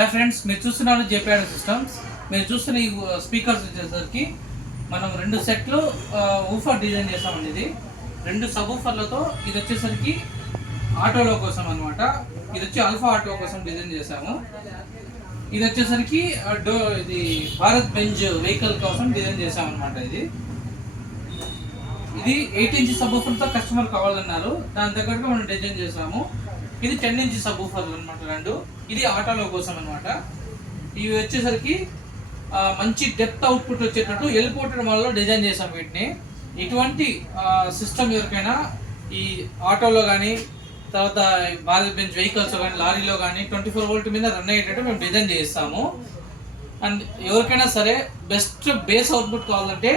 Hi friends, మీరు చూస్తున్నారు JPR systems. మీరు చూస్తున్న ఈ స్పీకర్స్ వచ్చేసరికి మనం 2 సెట్లు ఊఫర్ డిజైన్ చేసామండి. ఇది 2 సబ్ ఊఫర్లతో ఇది వచ్చేసరికి ఆటోలో కోసం అనమాట. ఇది వచ్చి ఆల్ఫా ఆటో కోసం డిజైన్ చేసాము. ఇది వచ్చేసరికి ఇది భారత్ బెంజ్ వెహికల్ కోసం డిజైన్ చేసామన్నమాట. ఇది 8 ఇంచ్ సబ్ ఊఫర్తో కస్టమర్ కావాలన్నారు, దాని దగ్గరగా మనం డిజైన్ చేసాము. ఇది 10 ఇంచ్ సబ్ ఊఫర్లు అనమాట 2. ఇది ఆటోలో కోసం అనమాట. ఇవి వచ్చేసరికి మంచి డెప్త్ అవుట్పుట్ వచ్చేటట్టు ఎలిపోటెడ్ మోడల్లో డిజైన్ చేసాం వీటిని. ఇటువంటి సిస్టమ్ ఎవరికైనా ఈ ఆటోలో కానీ తర్వాత భారత్ బెంజ్ వెహికల్స్ కానీ లారీలో కానీ 24 వోల్ట్ మీద రన్ అయ్యేటట్టు మేము డిజైన్ చేస్తాము. అండ్ ఎవరికైనా సరే బెస్ట్ బేస్ అవుట్పుట్ కావాలంటే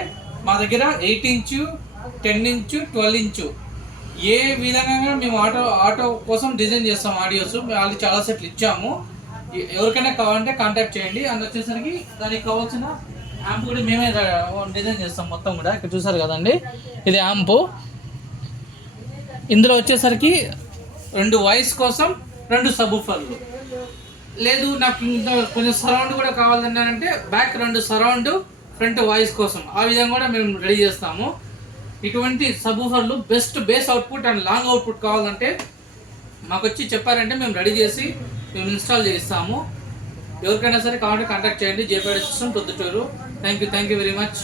మా దగ్గర 8 ఇంచు 10 ఇంచు 12 ఇంచు ఏ విధంగా మేము ఆటో కోసం డిజైన్ చేస్తాం. ఆడియోస్ వాళ్ళు చాలా సెట్లు ఇచ్చాము. ఎవరికైనా కావాలంటే కాంటాక్ట్ చేయండి. అండ్ వచ్చేసరికి దానికి కావాల్సిన యాంప్ కూడా మేమే డిజైన్ చేస్తాం మొత్తం కూడా. ఇక్కడ చూసారు కదండి, ఇది యాంపు. ఇందులో వచ్చేసరికి 2 వాయిస్ కోసం 2 సబ్ ఊఫర్లు. లేదు నాకు ఇంకా కొంచెం సరౌండ్ కూడా కావాలన్నారంటే బ్యాక్ 2 సరౌండ్, ఫ్రంట్ వాయిస్ కోసం ఆ విధంగా కూడా మేము రెడీ చేస్తాము. ఇటువంటి సబ్ ఊఫర్లు best bass output and long output కావాలంటే మాకు వచ్చి చెప్పారంటే మేము రెడీ చేసి మేము ఇన్స్టాల్ చేస్తాము. ఎవరికైనా సరే కావాలంటే కాంటాక్ట్ చేయండి. JPR system Proddatur. Thank you very much.